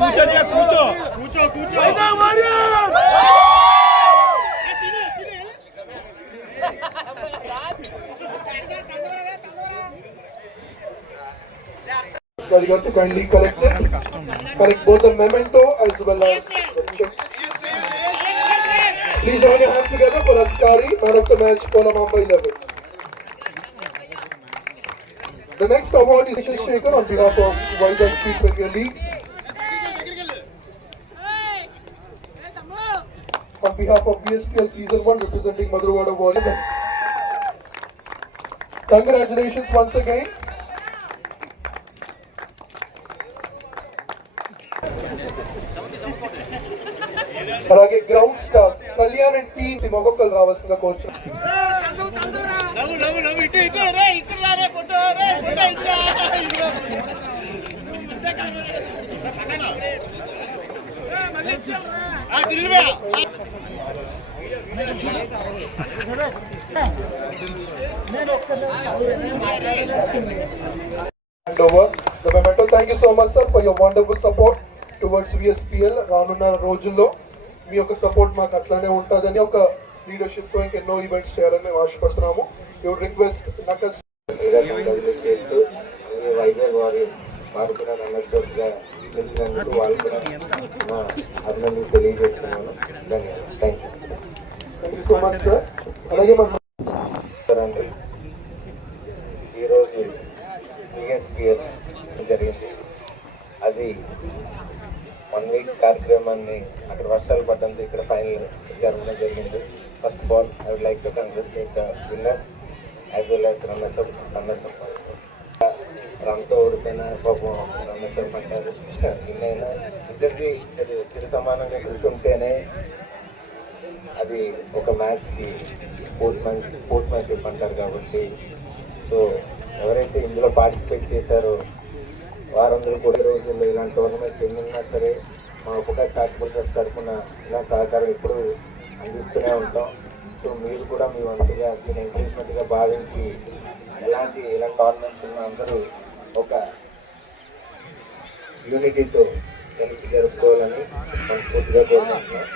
కూర్చో కూర్చో కూర్చో కూర్చో Sorry, got to kindly collect it. Correct both the memento as well as the check. Please join your hands together for Askari, man of the match, Kola Mumbai Levels. The next award is Ishil Shekhar on behalf of Vizag Street Premier League. behalf of BSPL Season 1 representing Madhurwada Warriors. Congratulations once again. और आगे ground staff Kalyan and team टीमों को कल रावत का coach Namo Namo Namo इटे इटे रे इकला रे फ़ोटो रे फ़ोटो इकला over the memento. Thank you so much, sir, for your wonderful support towards VSPL. రానున్న రోజుల్లో మీ యొక్క సపోర్ట్ మాకు అట్లానే ఉంటుందని ఒక లీడర్షిప్తో ఇంకా ఇంకెన్నో ఈవెంట్స్ చేయాలని మేము ఆశపడుతున్నాము యువర్ రిక్వెస్ట్ నాకు చేస్తూ వైజాగ్ వారియర్స్ వారు కూడా రన్నర్స్గా గెలిచినందుకు వాళ్ళు కూడా అభినందనలు తెలియజేస్తున్నాను ధన్యవాదాలు thank thank you so much sir అలాగే మన అండి ఈరోజు బిఎస్పిఎల్ జరిగింది. అది వన్ వీక్ కార్యక్రమాన్ని అక్కడ వర్షాలు పడ్డంతో ఇక్కడ ఫైనల్ జరగడం జరిగింది. First of all I would like to congratulate the winners as well as runners up runners up రన్తో ఓడిపోయిన పాపం రన్నర్స్ అప్ అంటారు. విన్ అయినా ఇద్దరికి సరి చిరు సమానంగా కృషి ఉంటేనే అది ఒక మ్యాచ్కి స్పోర్ట్స్ మ్యాన్ స్పోర్ట్స్ మ్యాన్షిప్ అంటారు కాబట్టి. సో ఎవరైతే ఇందులో పార్టిసిపేట్ చేశారో వారందరూ కూడా రోజుల్లో ఇలాంటి టోర్నమెంట్స్ ఎన్ని ఉన్నా సరే మా ఉపకార చారిటబుల్ ట్రస్ట్ తరఫున ఇలాంటి సహకారం ఎప్పుడు అందిస్తూనే ఉంటాం. సో మీరు కూడా మీ వంతుగా దీని ఎంకరేజ్మెంట్గా భావించి ఎలాంటి ఇలాంటి టోర్నమెంట్స్ ఉన్న అందరూ ఒక యూనిటీతో కలిసి జరుపుకోవాలని మనస్ఫూర్తిగా కోరుకుంటున్నాం.